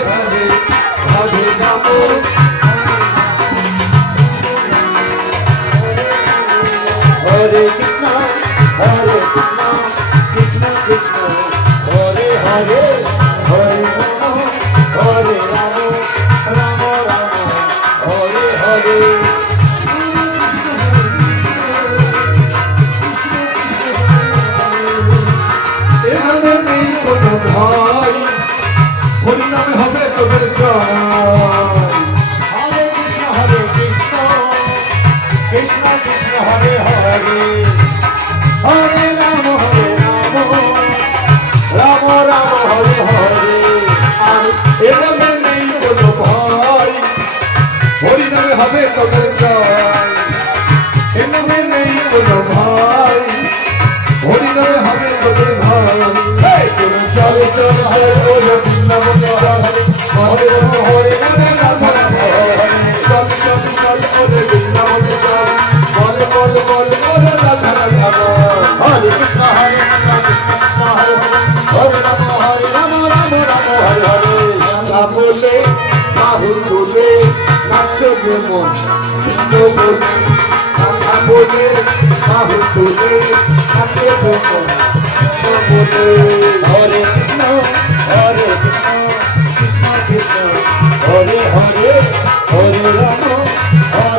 হরে হরে রাম হরে কৃষ্ণ হরে কৃষ্ণ কৃষ্ণ কৃষ্ণ হরে হরে হরে রাম হরে রাম রাম রাম হরে হরে এখানে নেই কোনো ভয় হরিনামে হবে তোদের জয় হরে কৃষ্ণ কৃষ্ণ কৃষ্ণ হরে হরে হরে রাম রাম রাম হরে হরে আর এখানে নেই কোনো ভয় হরিনামে হবে তোদের জয় এখানে নেই কোনো ভয় হরিনামে হবে তোদের ভয় চলে চলে হরে বৃন্দাবন হরে রাম হরে রাম রাম রাম হরে চল চল চল হরে বৃন্দাবন চল বলে বলে বলে হরে রাধা রাধা হরে কৃষ্ণ হরে কৃষ্ণ হরে হরে রাম রাম রাম হরে হরে বলে বাহু বলে নাচো গে মন কৃষ্ণ বলে কথা বলে বাহু বলে নাচো গে মন কৃষ্ণ বলে হরে কৃষ্ণ কৃষ্ণ কৃষ্ণ হরে হরে হরে রাম হরে